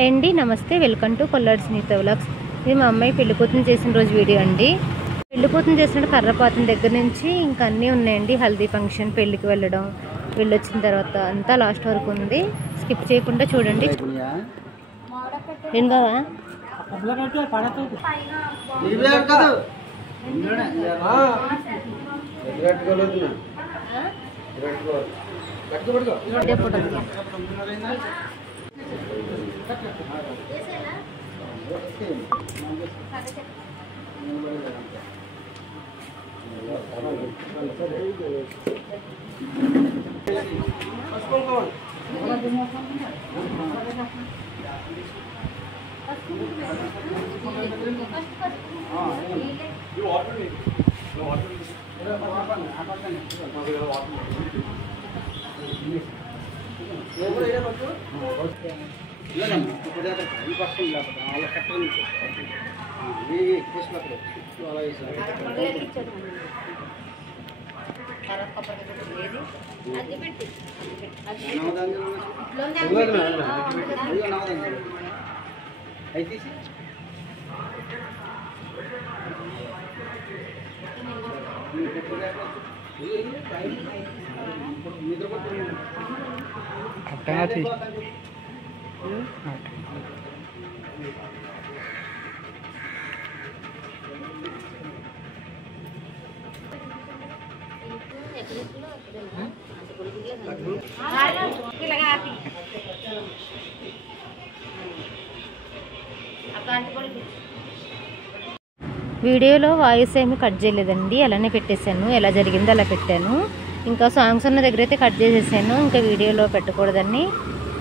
Hi అండి, నమస్తే. Welcome to Kolladi Sunitha vlogs. ఇది మా అమ్మాయి పెళ్లి కూతురు చేసిన రోజు వీడియో అండి. పెళ్లి కూతురు చేసిన కర్రపాతం దగ్గర నుంచి ఇంకా అన్నీ ఉన్నాయండి. హల్దీ ఫంక్షన్, పెళ్లికి వెళ్ళడం, వెళ్ళొచ్చిన తర్వాత అంతా లాస్ట్ వరకు ఉంది. స్కిప్ చేయకుండా చూడండి. ఏం బావా వీడియోలో వాయిస్ ఏమి కట్ చేయలేదండి, అలానే పెట్టేశాను. ఎలా జరిగిందో అలా పెట్టాను. ఇంకా సాంగ్స్ ఉన్న దగ్గర అయితే కట్ చేసేసాను. ఇంకా వీడియోలో పెట్టకూడదని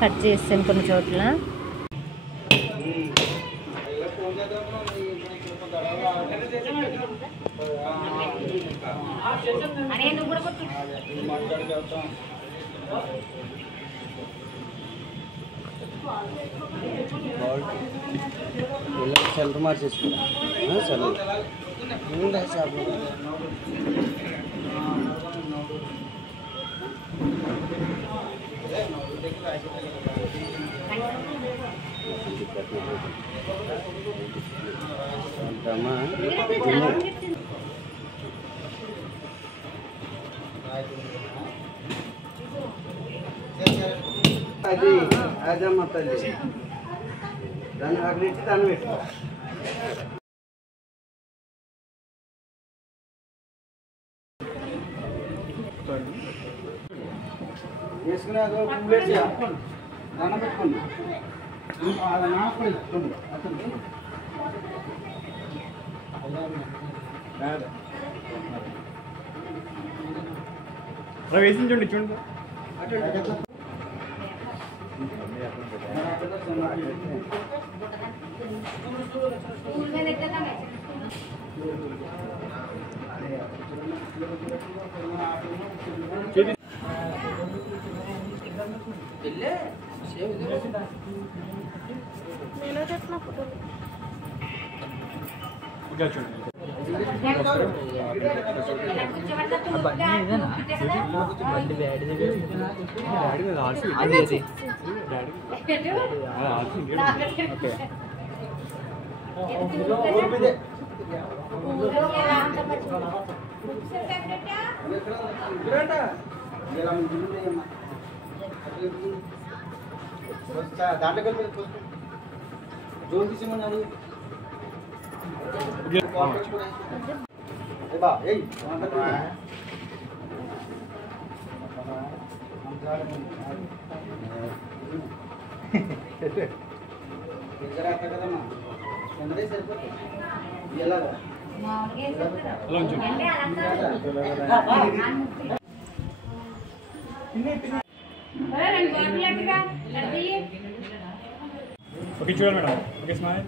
కట్ చేసాను కొన్ని చోట్ల. సెంటర్ మార్చేసుకున్నా అది అదమ్మ తల్లి దాన్ని అక్కడ ఇచ్చి దాన్ని పెట్టు. వేసుకుని అది పువ్వులేసి దండం పెట్టుకోండి. అది నాపడి అతనికి వేసించండి చూడండి. దాంట్లో జోన్ తీసేమన్నారు. కదమ్మా ఎందే సరిపోతుంది. ఎలాగా ఓకే చూడండి మేడం. Okay smile.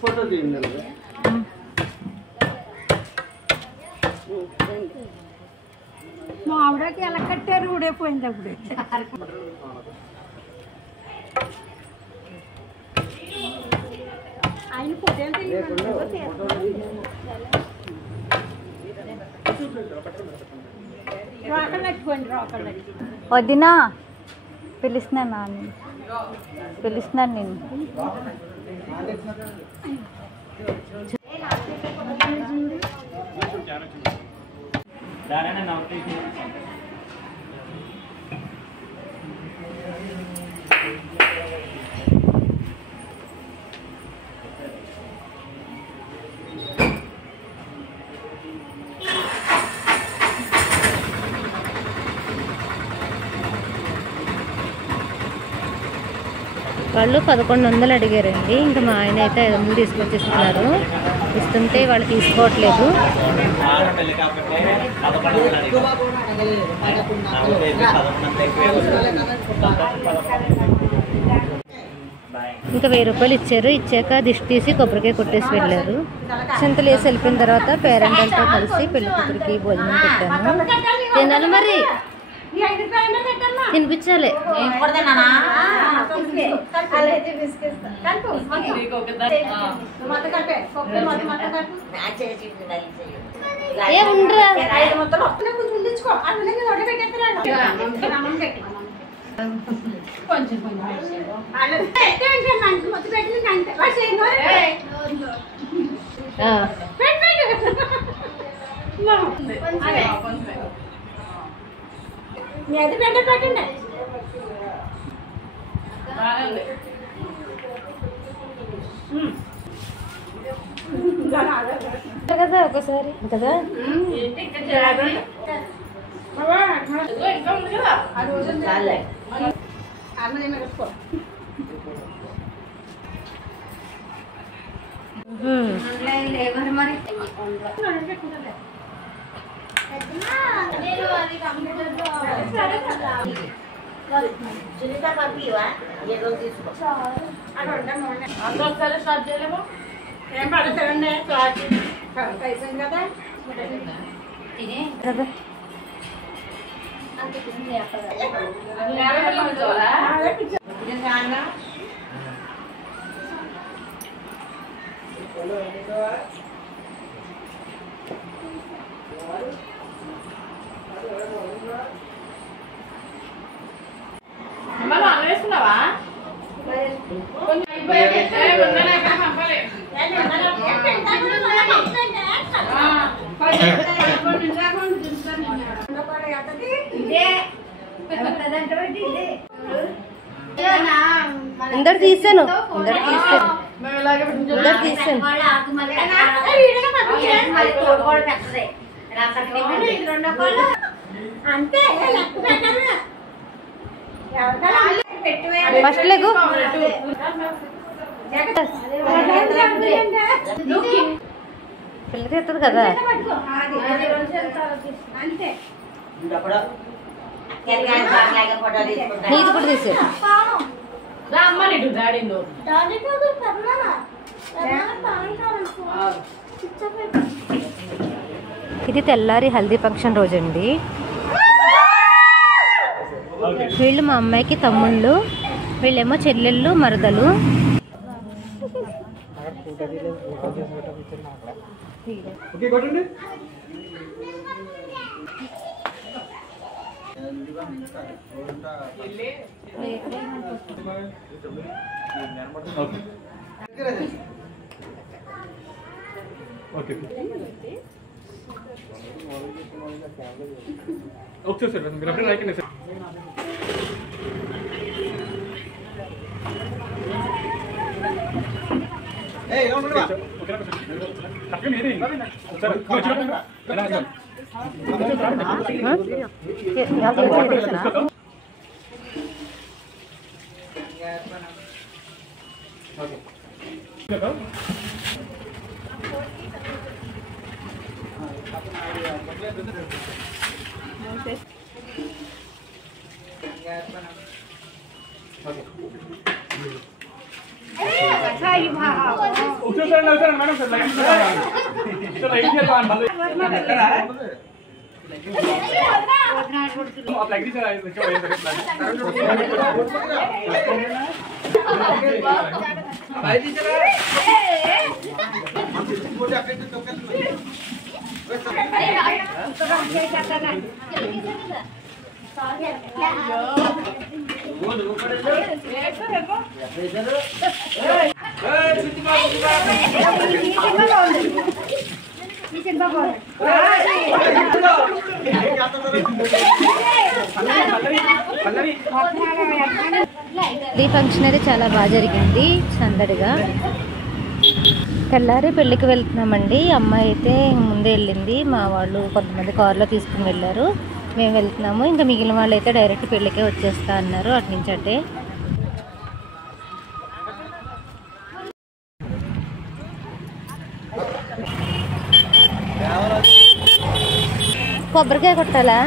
ఫోటో తీయండి. మా ఆవిడకి ఎలా కట్టారు ఊడైపోయింది అప్పుడే. ఆయన ఫోటో ఎంత రోకళ్ళు పెట్టుకోండి రోకళ్ళు. వదినా పిలుస్తున్నాను నాన్న, పిలుస్తున్నాను నేను. వాళ్ళు 1100 అడిగారండి. ఇంకా మా ఆయన అయితే 500 తీసుకొచ్చేస్తున్నారు. ఇస్తుంటే వాళ్ళు తీసుకోవట్లేదు. ఇంకా 1000 రూపాయలు ఇచ్చారు. ఇచ్చాక దిష్టి తీసి కొబ్బరికాయ కొట్టేసి వెళ్ళారు. చింతలు వేసి వెళ్ళిపోయిన తర్వాత పేరెంట్లతో కలిసి పెళ్లి కూతురికి భోజనం పెట్టాము. తినాలి మరి, తినిపించాలి. ఏ ఉండరా కొంచెం పెట్టండి. కదా ఒకసారి కదా ఏం పడతారండి కదా వేసుకున్నావా అందరు తీసాను ఫస్ట్ లేకు పిల్ల తీస్తుంది కదా. నీది కూడా తీసే ఇది తెల్లారి హల్దీ ఫంక్షన్ రోజండి. వీళ్ళు మా అమ్మాయికి తమ్ముళ్ళు, వీళ్ళేమో చెల్లెళ్ళు మరదలు. ఓకే సార్ మీరు అప్పుడే రాకండి సార్. ఈ ఫంక్షన్ అయితే చాలా బాగా జరిగింది, సందడిగా. తెల్లారి పెళ్ళికి వెళ్తున్నామండి. అమ్మాయి అయితే ముందే వెళ్ళింది, మా వాళ్ళు కొంతమంది కారులో తీసుకుని వెళ్ళారు. మేము వెళ్తున్నాము. ఇంకా మిగిలిన వాళ్ళు అయితే డైరెక్ట్ పెళ్ళికే వచ్చేస్తా అన్నారు అటు నుంచి అంటే. కొబ్బరికాయ కొట్టాలా?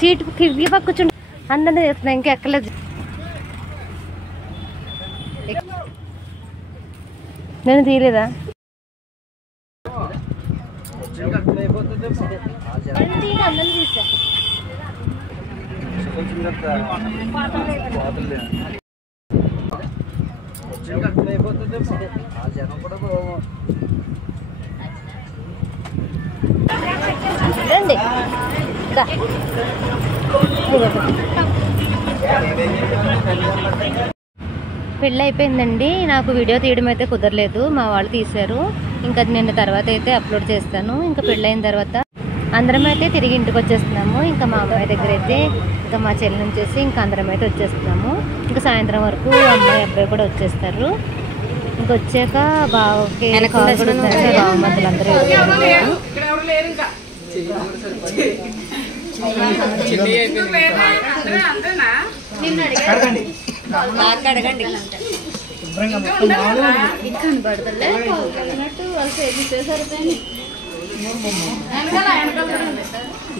సీట్ కిడ్నీ పక్క కూర్చుంటే అందరినీ చేస్తున్నా, ఇంకా ఎక్కలేదు. నేను తీయలేదా? రండి. పెళ్ళి అయిపోయిందండి. నాకు వీడియో తీయడం అయితే కుదరలేదు, మా వాళ్ళు తీశారు. ఇంకా నేను తర్వాత అయితే అప్లోడ్ చేస్తాను. ఇంకా పెళ్ళైన తర్వాత అందరం అయితే తిరిగి ఇంటికి వచ్చేస్తున్నాము. ఇంకా మా అమ్మాయి దగ్గర అయితే ఇంకా మా చెల్లి నుంచేసి ఇంకా అందరం అయితే వచ్చేస్తున్నాము. ఇంకా సాయంత్రం వరకు అమ్మాయి అబ్బాయి కూడా వచ్చేస్తారు. ఇంకా వచ్చాక బావకి కాల్ కూడా వచ్చారు, బావమతులు అందరూ అడగండి.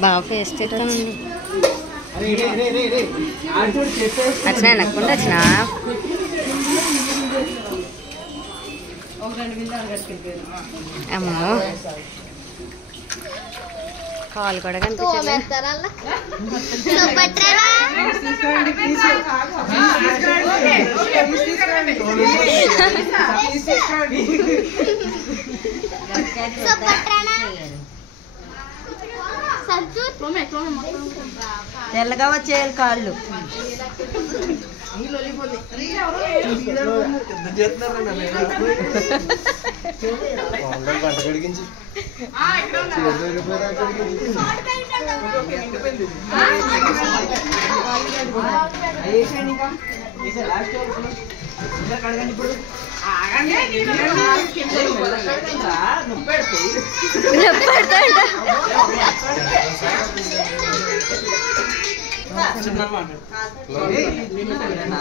బాగా ఫేస్ట్ వచ్చినా నక్కుండా వచ్చినా అమ్మో కాలు కూడా కనిపించలేదు. తెల్లగా వచ్చేయాలి కాళ్ళు.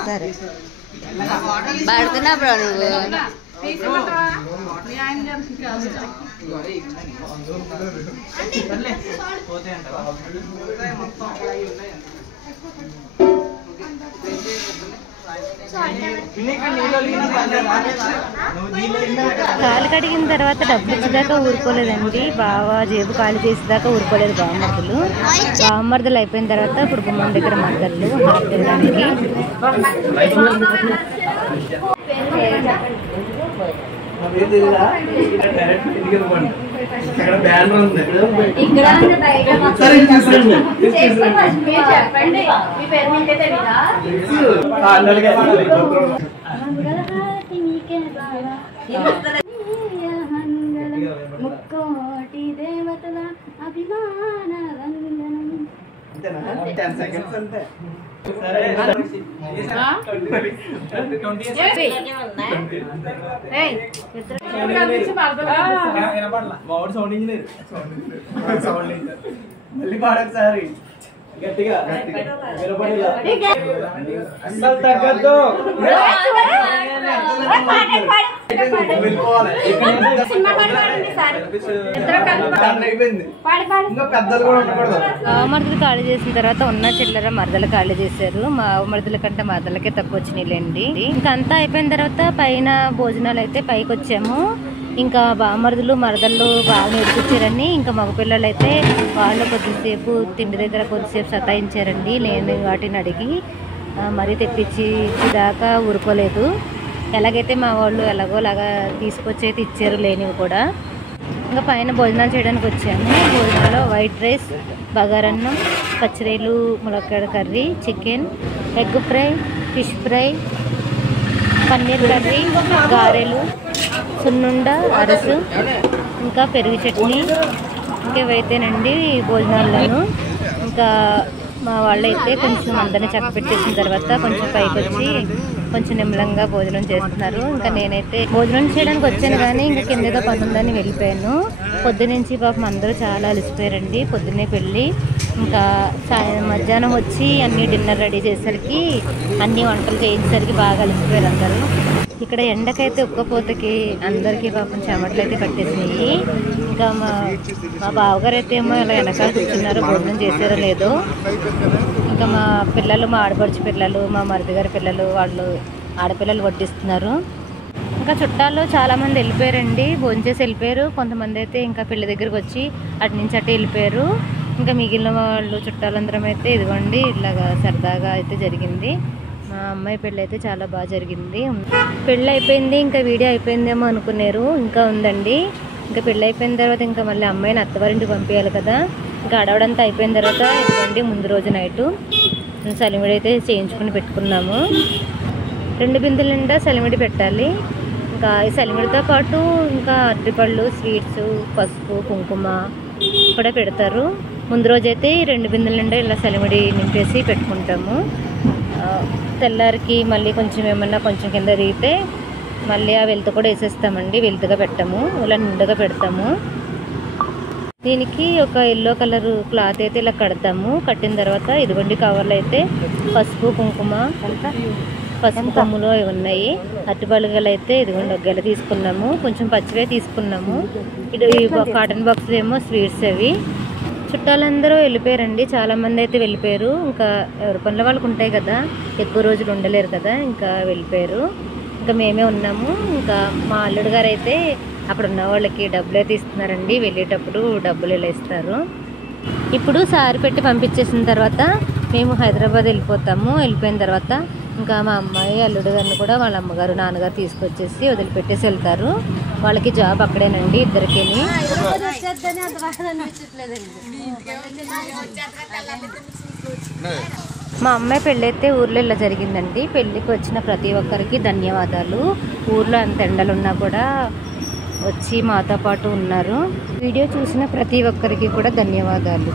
సరే పడుతున్నా బ్రో నువ్వు. కాలు కడిగిన తర్వాత డబ్బులు ఇచ్చేదాకా ఊరుకోలేదండి. బాగా జేబు ఖాళీ చేసేదాకా ఊరుకోలేదు బావమర్దులు. బావమర్దులు అయిపోయిన తర్వాత ఇప్పుడు గుమ్మం దగ్గర మద్దళ్ళు హాఫ్ ఇవ్వడానికి. ముక్కోటి దేవతల అభిమాన వందనం. 10 seconds అంతే. మళ్ళీ పాడొకసారి గట్టిగా అస్సలు తగ్గద్దు. మరదలు ఖాళీ చేసిన తర్వాత ఉన్న చిల్లర మరదలు ఖాళీ చేశారు. మా మరదల కంటే మరదలకే తక్కువ వచ్చినాయిలేండి. ఇంకా అంతా అయిపోయిన తర్వాత పైన భోజనాలు అయితే పైకి వచ్చాము. ఇంకా బామరుదులు మరదళ్ళు బాగా నేర్పించారని ఇంకా మగపిల్లలు అయితే వాళ్ళు కొద్దిసేపు తిండి దగ్గర కొద్దిసేపు సతాయించారండి. లేని వాటిని అడిగి మరీ తెప్పించి ఇచ్చేదాకా ఊరుకోలేదు. ఎలాగైతే మా వాళ్ళు ఎలాగోలాగా తీసుకొచ్చి అయితే ఇచ్చారు లేనివి కూడా. ఇంకా పైన భోజనాలు చేయడానికి వచ్చాము. భోజనాల్లో వైట్ రైస్, బగారన్నం, పచ్చిరేలు, ములక్కాడ curry, chicken, egg fry, fish fry, paneer curry, గారెలు, సున్నుండ, అరసు, ఇంకా పెరుగు చట్నీ, ఇంకేవైతేనండి భోజనాల్లోనూ. ఇంకా మా వాళ్ళైతే కొంచెం అందరినీ చక్క పెట్టేసిన తర్వాత కొంచెం పైకి వచ్చి కొంచెం నిమ్మలంగా భోజనం చేస్తున్నారు. ఇంకా నేనైతే భోజనం చేయడానికి వచ్చాను కానీ ఇంకా కిందేదో పని ఉందని వెళ్ళిపోయాను. పొద్దునుంచి పాపం అందరూ చాలా అలసిపోయారండి. పొద్దున్నే పెళ్ళి ఇంకా మధ్యాహ్నం వచ్చి అన్ని డిన్నర్ రెడీ చేసేసరికి అన్ని వంటలు చేయించేసరికి బాగా అలసిపోయారు అందరూ. ఇక్కడ ఎండకైతే ఉక్కపోతకి అందరికీ పాపం చెమటలు అయితే పట్టేసినాయి. ఇంకా మా బావగారు అయితే ఏమో ఇలా వెనకాల కూర్చున్నారు, భోజనం చేసారో లేదో. ఇంకా మా పిల్లలు, మా ఆడపడుచు పిల్లలు, మా మరిది గారి పిల్లలు, వాళ్ళు ఆడపిల్లలు వడ్డిస్తున్నారు. ఇంకా చుట్టాలు చాలామంది వెళ్ళిపోయారండి, భోజనం చేసి వెళ్ళిపోయారు. కొంతమంది అయితే ఇంకా పెళ్లి దగ్గరికి వచ్చి అటు నుంచి అటు వెళ్ళిపోయారు. ఇంకా మిగిలిన వాళ్ళు చుట్టాలందరం అయితే ఇదిగోండి ఇలాగా సరదాగా అయితే జరిగింది. మా అమ్మాయి పెళ్ళి అయితే చాలా బాగా జరిగింది. పెళ్ళి అయిపోయింది, ఇంకా వీడియో అయిపోయిందేమో అనుకున్నారు. ఇంకా ఉందండి. ఇంకా పెళ్ళి అయిపోయిన తర్వాత ఇంకా మళ్ళీ అమ్మాయిని అత్తవారింటికి పంపించాలి కదా. ఇంకా అడవడంతా అయిపోయిన తర్వాత ఇదిగోండి ముందు రోజు నైటు సలిమిడి అయితే చేయించుకుని పెట్టుకున్నాము. 2 బిందెల నిండా సలిమిడి పెట్టాలి. ఇంకా ఈ సలిమిడితో పాటు ఇంకా అరటిపళ్ళు, స్వీట్స్, పసుపు, కుంకుమ కూడా పెడతారు. ముందు రోజైతే 2 బిందెల నిండా ఇలా సలిమిడి నింపేసి పెట్టుకుంటాము. తెల్లారికి మళ్ళీ కొంచెం ఏమన్నా కొంచెం కింద దిగితే మళ్ళీ ఆ వెలుతు కూడా వేసేస్తామండి. వెలుతుగా పెట్టాము, ఇలా నిండుగా పెడతాము. దీనికి ఒక ఎల్లో కలర్ క్లాత్ అయితే ఇలా కడతాము. కట్టిన తర్వాత ఇదిగోండి కవర్లు అయితే పసుపు, కుంకుమ, పసుపు కొమ్ములు అవి ఉన్నాయి. అరటిపళ్ళుగలు అయితే ఇదిగోండి ఒక గెల తీసుకున్నాము. కొంచెం పచ్చివే తీసుకున్నాము. ఇది కాటన్ బాక్స్ ఏమో స్వీట్స్ అవి. చుట్టాలందరూ వెళ్ళిపోయారండి, చాలామంది అయితే వెళ్ళిపోయారు. ఇంకా ఎవరి పనుల వాళ్ళకు ఉంటాయి కదా, ఎక్కువ రోజులు ఉండలేరు కదా, ఇంకా వెళ్ళిపోయారు. ఇంకా మేమే ఉన్నాము. ఇంకా మా అల్లుడు గారు అయితే అక్కడ ఉన్న వాళ్ళకి డబ్బులు అయితే ఇస్తున్నారండి. వెళ్ళేటప్పుడు డబ్బులు ఇలా ఇస్తారు. ఇప్పుడు సారి పెట్టి పంపించేసిన తర్వాత మేము హైదరాబాద్ వెళ్ళిపోతాము. వెళ్ళిపోయిన తర్వాత ఇంకా మా అమ్మాయి అల్లుడు గారిని కూడా వాళ్ళ అమ్మగారు, నాన్నగారు తీసుకొచ్చేసి వదిలిపెట్టేసి వెళ్తారు. వాళ్ళకి జాబ్ అక్కడేనండి ఇద్దరికి. మా అమ్మాయి పెళ్ళి అయితే ఊర్లో ఇలా జరిగిందండి. పెళ్ళికి వచ్చిన ప్రతి ఒక్కరికి ధన్యవాదాలు. ఊర్లో అంత ఎండలున్నా కూడా వచ్చి మాతో పాటు ఉన్నారు. వీడియో చూసిన ప్రతి ఒక్కరికి కూడా ధన్యవాదాలు.